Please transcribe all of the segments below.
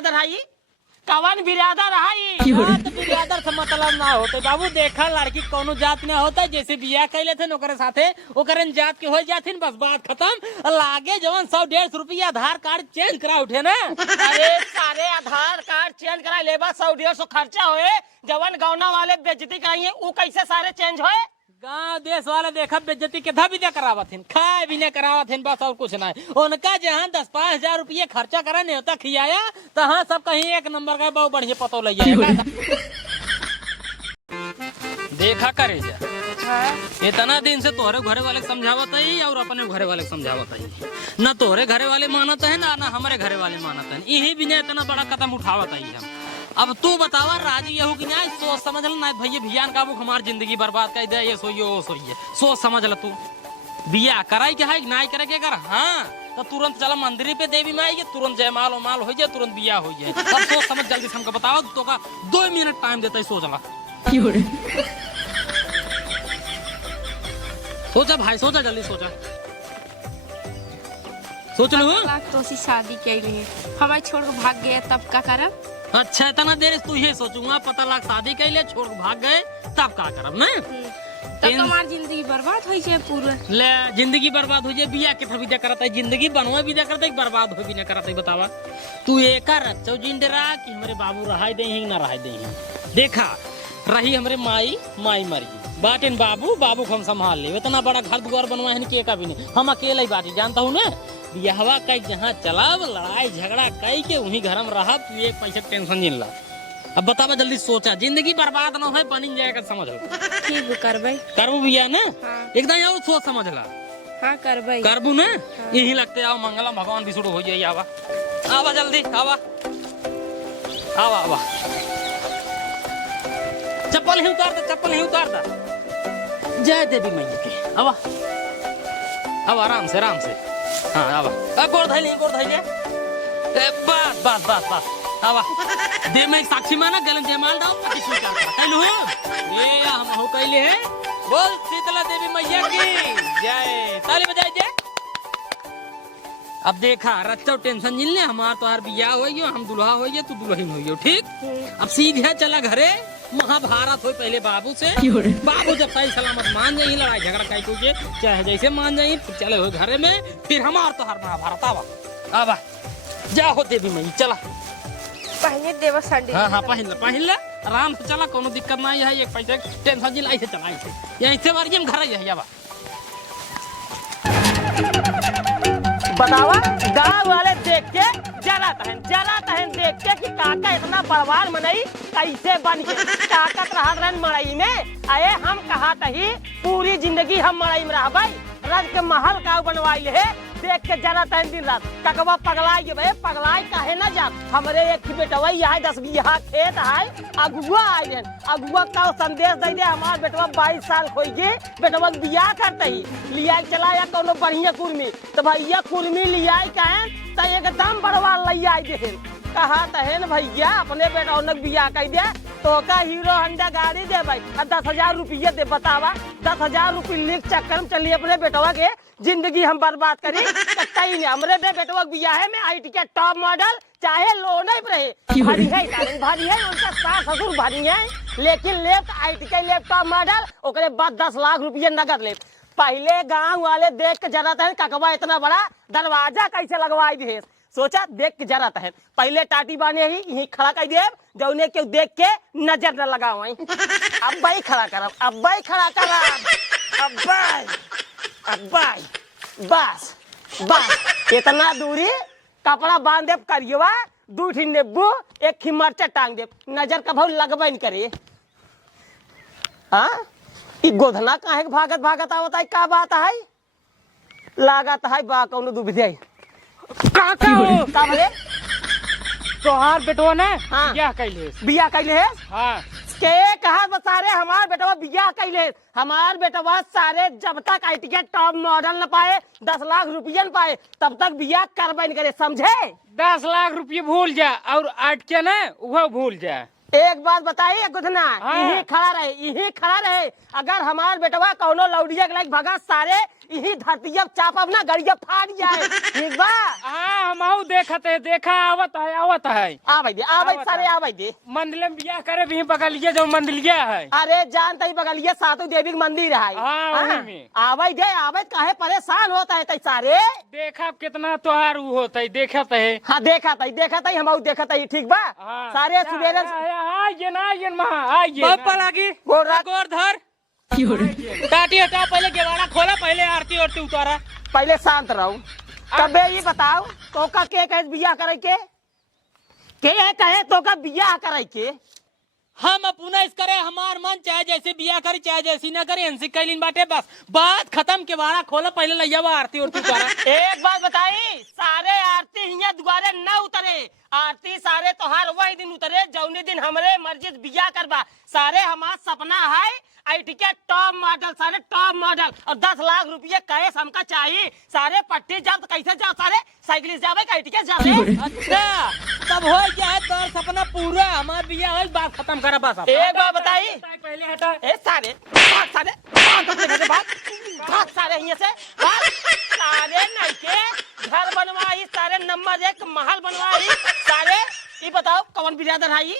बिरादर है कवन बिरादर है बिरादर से मतलब ना होते बाबू। देखा लड़की कोनो जात में होता जैसे बियाह कैले थे ओकरे साथे ओकरे जात के हो जाथिन बस बात खत्म। लागे जवन 100-150 रुपया आधार कार्ड चेंज करा उठे ना। अरे सारे आधार कार्ड चेंज करा लेबा 100-150 खर्चा होए। जवन गौना वाले बेइज्जती कराइए वो कैसे सारे चेंज होए। गांव देश वाले देखा बेइज्जती के भी नहीं करावथिन खाए भी नहीं करावथिन बस और कुछ नहीं। उनका जहाँ 10-5 हजार रुपये खर्चा करा नहीं होता खियाया तहाँ सब कहीं एक नंबर का बहुत बढ़िया पतो लग जाएगा। देखा करे जा इतना दिन से तोहरे घरे वाले समझावत है और अपने घरे वाले समझावत है। न तोहरे घरे वाले मानत है ना हमारे घरे वाले मानत है। यही भी नहीं इतना बड़ा कदम उठावत है हम। अब तू बतावा राजी यहू कि नहीं सोच समझ ल ना भैया भियान का हमारी जिंदगी बर्बाद कर दे ये सोइए वो सोइए सोच समझ ल तू बिया कराई के है ना करे के कर। हाँ तो तुरंत चला मंदिर पे देवी माई के तुरंत जयमाल उमाल हो जाए तुरंत बिया हो जाए। अब सोच समझ जल्दी से हमको बताओ तो का 2 मिनट टाइम देता है सोच ला। सोचा भाई सोचा जल्दी सोचा सोच लो। तो शादी के लिए हमारे छोड़ के भाग गए तब का करब। अच्छा इतना देर तू ये सोचूंगा पता लग शादी के लिए छोड़ भाग गए तब का करब ना। तब तुम्हारी जिंदगी बर्बाद हो जाए पूरा। ले जिंदगी बर्बाद हो जाए बिया के विदा करता है जिंदगी बनवा विदा करता है बर्बाद हो भी ना करता है बतावा। तू एक रचो जिंदरा कि हमारे बाबू रहा दे ही ना रहा दे। देखा रही हमारे माई मर गई बाटेन बाबू को हम संभाल ले। इतना बड़ा घर द्वार बनवा है के का भी नहीं हम अकेले ही बाटी जानता हूँ ना। बियाहवा कई जहाँ चला लड़ाई झगड़ा कई के उन्हीं घर में रहा तू एक पैसे टेंशन जिन ला। अब बतावा जल्दी सोचा जिंदगी बर्बाद ना हो बन जाएगा समझ लो। ठीक करबे करबू बिया ना। हाँ। एकदम और सोच समझ ला। हाँ करबे करबू ना। हाँ। यही लगते आओ मंगलम भगवान भी शुरू हो जाए। आवा आवा जल्दी आवा आवा आवा चप्पल ही उतार दे जय देवी मैया के। आवा अब आराम से हाँ आवा गोड़ धैले बस आवा दे में साक्षी माना गलन जयमाल डाल कैलू ये हम हो कैले है। बोल शीतला देवी मैया की जय ताली बजाई जय। अब देखा रच्चा टेंशन जिन ले हमार तोहार बियाह होइयो हम दुल्हा होइए तू दुल्हन होइयो ठीक। अब सीधे चला घरे महाभारत हो पहले बाबू से। बाबू जब सही सलामत मान जाई लड़ाई झगड़ा कई तुझे चाहे जैसे मान जाई फिर चले हो घरे में फिर हमार तो हर महाभारत आवा जा हो देवी मई चला पहले देवा संडे। हाँ पहन ले आराम से चला कोनो दिक्कत नहीं है। एक पैसे टेंशन जिला ऐसे चला ऐसे बार हम घर ही आवा। बतावा गाँव वाले देख के जरा तहन देख के कि काका इतना बर्बाद मनई कैसे बन के ताकत रहा मड़ई में आए। हम कहा तही पूरी जिंदगी हम मड़ई में रह रज के महल का बनवाई है देख के जरा तहन दिन रात ककवा पगलाई गे पगलाई काहे ना जा। हमरे एक बेटवई है 10 बीघा खेत है अगुआ आए अगुआ का संदेश दे दे हमार बेटवा 22 साल खोई गे बेटवा बियाह करते ही लिया चला या कोनो बढ़िया कुर्मी तो भैया कुर्मी लिया कहे तो एकदम बड़वा लिया दे कहा तहन भैया अपने बेटा बियाह कर दे तो का हीरो होंडा गाड़ी दे भाई 10,000 रुपये दे। बतावा 10,000 रुपये लिख चक्कर में चलिए अपने बेटवा के जिंदगी हम बर्बाद करी नहीं। हमरे बेटवा बियाह में आई टी के टॉप मॉडल चाहे लोन रहे भारी है उनका सास ससुर भारी है लेकिन लेफ्ट आई टी के लैपटॉप मॉडल ओकरे बाद 10 लाख रुपये नगद ले। पहले गाँव वाले देख के जरा तहन ककवा इतना बड़ा दरवाजा कैसे लगवाई दे सोचा देख के जरा तहन पहले टाटी बाने ही यही खड़ा कर दे जौने के देख के नजर न लगाओ। अब भाई खड़ा करब बस इतना दूरी कपड़ा बांध दे करिएवा 2 नींबू 1 मिर्चा टांग दे नजर कभू लगबे न करे। हाँ गोधना काहे भागत आवत है का बात है लागत है बा कौनो दुविधा का भले तोहार बेटवा ने हाँ। बियाह कैले है हाँ। के कहा सारे हमार बेटवा बियाह कैले हमार बेटवा सारे जब तक आई टी टॉप मॉडल न पाए 10 लाख रुपया न पाए तब तक बियाह करबे न करे समझे। 10 लाख रुपये भूल जा और 8 के ना वह भूल जा। एक बात बताइए गुधना हाँ। यही खड़ा रहे अगर हमार बेटवा कौनो लौडिया के लायक भगा सारे यही धरती अब चापब ना गड़िया फाड़ जाए ठीक बा। हाँ हम देखत है, देखा आवत है आ भाई दे, आ भाई सारे आ भाई दे। मंदिर में बियाह करे भी बगलिए जो मंदिलिया है। अरे जानता ही बगलिए सातों देवी के मंदिर है। हाँ, उन्हीं में। आवे दे आवे, काहे परेशान होता है तै सारे। देखा कितना तोहार उ होता है, देखत है। हाँ देखा तई हम देखा तई ठीक बा। हाँ। सारे सुबेरे आइए ना, आइए महा आइए। बापा लागी गोर रख। गोर धर टाटी हटा, पहले गेवाड़ा खोला, पहले आरती उरती उतारा। पहले शांत रहो। तबे ये बताओ तो का के कहे बियाह करे के कहे तो का बियाह करे के। हम अपना इस करे हमार मन, चाहे जैसे बियाह करे चाहे जैसी ना करे, इनसे कैलिन बाटे बस बात खत्म। के वाड़ा खोला, पहले लैया आरती उरती उतारा। एक बात बताई, सारे आरती हिया दुआरे न उतरे, आरती सारे तोहार वही दिन उतरे जौनी दिन हमरे मर्जी बियाह करबा। सारे हमार सपना है टिकट टॉप मॉडल, सारे टॉप मॉडल और 10 लाख रुपये कैश हमका चाहिए। सारे पट्टी जाओ तो कैसे जाओ, सारे साइकिल से जावे का टिकट जावे। अच्छा तब हो क्या है तोर सपना पूरा, हमार बियाह हो बात खत्म करा बस। एक बात बताई, पहले हटा। ए सारे भाग, सारे भाग अपने घर से भाग सारे यहाँ से भाग। सारे नहीं के घर बनवाई, सारे नंबर 1 महल बनवाई। सारे ये बताओ कौन बिरादर है,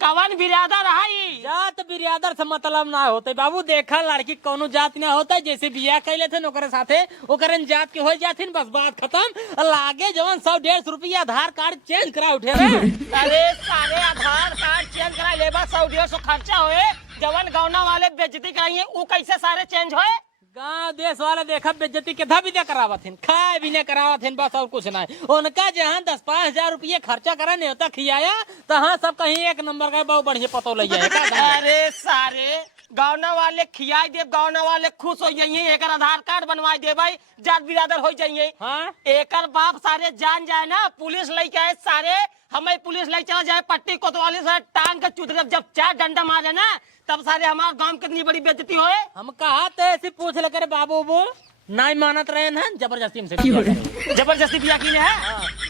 कवन बिरादर है। जात बिरादर से मतलब ना होते बाबू। देखा लड़की कोनो जात ना होता, जैसे बियाह कैले थे ओकरे साथे ओकरन जात के हो जाथिन, बस बात खत्म। लागे जवन 100-150 रुपया आधार कार्ड चेंज करा उठे रे। अरे सारे आधार कार्ड चेंज करा लेबा, 100-150 खर्चा होए। जवन गौना वाले बेइज्जती कराइए वो कैसे सारे चेंज होए। गाँव देश वाले देखा बेइज्जती के भी ना करावथिन, खाए भी ना करावथिन, बस और कुछ नहीं। उनका जहाँ 10-5 हजार रुपये खर्चा करा न्योता खियाया, तहाँ सब कहीं एक नंबर का बहुत बढ़िया पतो लग जाए। अरे सारे गौना वाले खियाई दे, गौना वाले खुश हो जाइए, एक आधार कार्ड बनवाई दे भाई, जात बिरादर हो जाइए। हाँ? एक बाप सारे जान जाए ना, पुलिस लेके आए सारे, हमें पुलिस ले चला जाए पट्टी कोतवाली से टांग के चुत जब 4 डंडा मारे ना, तब सारे हमारे गांव कितनी बड़ी बेइज्जती होए। हम कहा तो ऐसे पूछ ले करे बाबू वो नहीं मानत रहे हैं, जबरदस्ती हमसे बियाह करे। जबरदस्ती बियाह की है।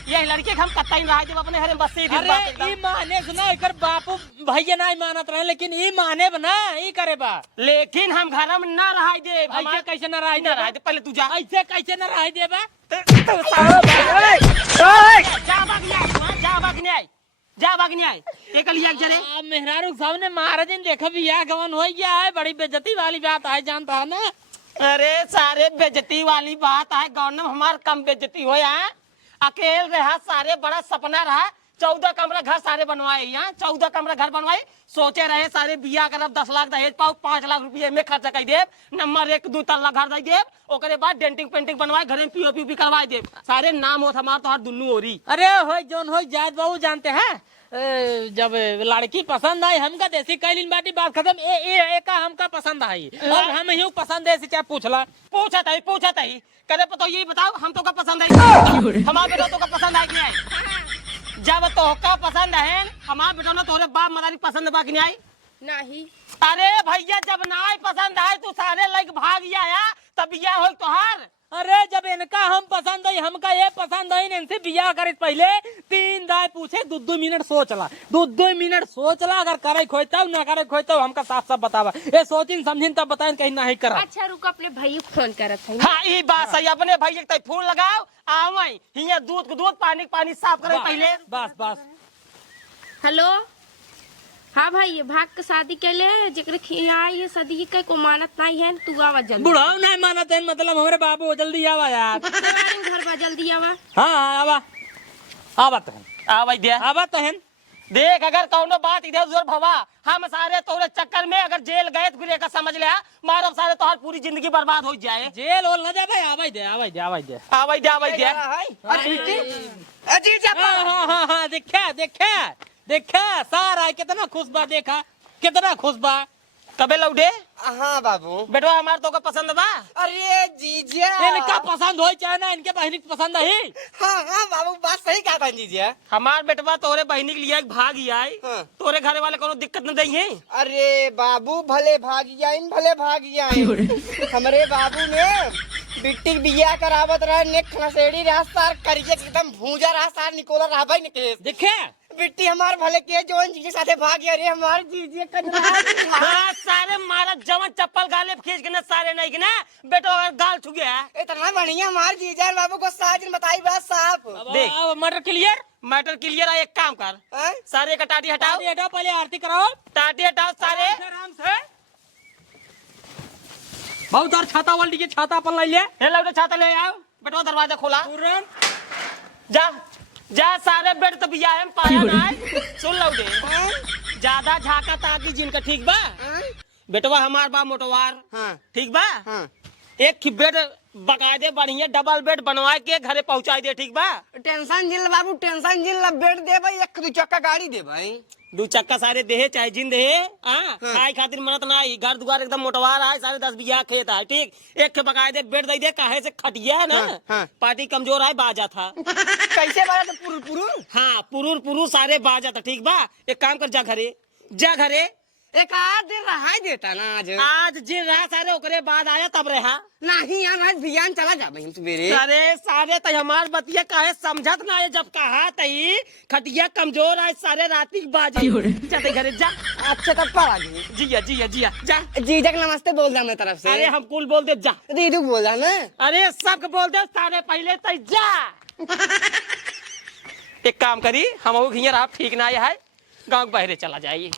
ये लड़के के हम कत्ता ही रहा जब अपने हरे बस से अरे ई माने सुना एकर बापू भैया नहीं मानत रहे, लेकिन ई माने बना ई करे बा। लेकिन हम घर में ना रहा दे। ऐसे कैसे न रह दे, पहले तू जा। ऐसे कैसे न रह दे बा। जा भागने आए एक लिया जरे। मेहरारू सामने महाराजन देखा बियाह गवन हो गया है, बड़ी बेइज्जती वाली बात है, जानता है ना। अरे सारे बेइज्जती वाली बात है, गौन हमार कम बेइज्जती हो। यहाँ अकेले रहा, सारे बड़ा सपना रहा, 14 कमरा घर सारे बनवाए। यहाँ 14 कमरा घर बनवाए, सोचे रहे सारे बियाह करब, 10 लाख दहेज पाओ, 5 लाख रुपये में खर्चा कर देव, नंबर 1 2 तल्ला घर दे देव, ओकरे बाद डेंटिंग पेंटिंग बनवाए, घर में पीओपी भी करवाए देव। सारे नाम होत हमार तो हर दुन्नू ओरी। अरे हो जोन हो जात बाबू जानते हैं, जब लड़की पसंद आई हमका देसी कैलिन बाटी बात खत्म। एक हमका पसंद आई और हम यूं पसंद है, क्या पूछला पूछा ही करे तो ये बताओ हम तो का पसंद है, हमारे बेटा तो का पसंद है कि नहीं। जब तो का पसंद है, हमारे बेटा ने तोरे बाप मदारी पसंद बा कि नहीं। नहीं। अरे भैया जब ना पसंद आए तू सारे लग भाग आया, तब बिया हो तोहार। अरे जब इनका हम पसंद आई हमका ये पसंद आई, इनसे बियाह करे पहले 3 दाय पूछे, 2 मिनट सोचला, 2 मिनट सोचला, अगर करे खोता ना करे खोता हमका साफ साफ बतावा। ये सोचिन समझिन तब बताएं, कहीं नहीं करा। अच्छा रुको, अपने भाई को फोन करत है। हाँ ये बात सही, अपने भैया के फोन लगाओ, आवई हिया दूध पानी साफ करे पहले। बस बस। हेलो हाँ भाई, ये भाग के शादी के लिए जेकरे खियाई ये सदी के को मानत नहीं है, तू आवा जल्दी। बुढ़ाओ नहीं मानत है, मतलब हमारे बाबू जल्दी आवा यार। घर बा जल्दी आवा। हाँ आवा आवा तहन, आवई दे आवा तहन। देख अगर कौनो बात इधर उधर भवा, हम सारे तोरे चक्कर में अगर जेल गए तो फिर एक समझ ले मारब सारे तोहर पूरी जिंदगी बर्बाद हो जाए। जेल ओल न जा भाई, आवाई दे आवाई दे आवाई दे आवई दे हाँ देखा सारा कितना खुश बा, देखा कितना खुश बा। कबे लौटे। हाँ बाबू। बेटवा हमार तो का पसंद बा। अरे जीजा इनका पसंद हो चाहे ना, इनके बहनी को पसंद है। हाँ बाबू बात सही कहा था जीजा। हमार बेटवा तोरे बहनी के लिए भाग आई। हाँ। तोरे घरे वाले कोनो दिक्कत न दई है। अरे बाबू भले भाग जाइन हमारे बाबू ने बिट्टी बिया करावत रहा, ने खनसेड़ी रास्ता करिए एकदम भूजा रास्ता निकोला रहा भाई ने केस। देखे बिट्टी हमार भले के जोन जी के साथे भाग गया रे हमार जीजे कजरा हाँ, सारे मारा जवन चप्पल गाले पे खींच के ना सारे नहीं के ना बेटो अगर गाल छू गया इतना बढ़िया हमार जीजा बाबू को साजिन बताई बात साफ देख। अब मटर क्लियर। मैटर क्लियर है। एक काम कर, हैं? सारे का टाटी हटाओ, हटाओ पहले आरती कराओ। टाटी हटाओ सारे। आराम से। बहुत और छाता वाल दीजिए, छाता अपन ले ले। ले लो छाता ले आओ बेटो, दरवाजा खोला। तुरंत जा जा सारे बेड तो बिया हम पाया ना है। सुन लो दे, ज्यादा झाका ताकि जिनका ठीक बा हैं? बेटवा हमार बा मोटवार हाँ ठीक बा। हाँ एक ही बेड बगा दे बढ़िया, डबल बेड बनवा के घरे पहुंचा दे ठीक बा। टेंशन जिल बाबू टेंशन जिल बेड दे भाई एक दो चक्का गाड़ी दे भाई दू चक्का सारे देहे चाहे जिन देहे। हाँ खाए खातिर मनत ना आई, घर दुआर एकदम मोटवार है, सारे 10 बीघा खेत है ठीक। एक के बकाए दे बेड दे दे, काहे से खटिया है ना। हाँ, हाँ। पार्टी कमजोर है, बाजा था। कैसे बारा तो पुरुर पुरुर हाँ पुरूर पुरूर सारे बाजा था ठीक बा। एक काम कर, जा घरे जा घरे। एक आध दिन रहा देता ना आज आज जिन रहा सारे ओकरे बाद आया तब रहा नहीं यार आज बियान चला जा भाई सवेरे अरे सारे तय हमार बतिया काहे समझत ना है, जब कहा तई खटिया कमजोर है सारे राती बाजी। जाते घरे जा। अच्छा तब पड़ा जी जिया जिया जिया जा। जीजा के नमस्ते बोल रहा मेरी तरफ से अरे हम कुल बोल दे जा। दीदू बोल रहा ना अरे सब बोल दे सारे पहले तय जा। एक काम करी, हम घियर आप ठीक ना है, गाँव बहरे चला जाइए।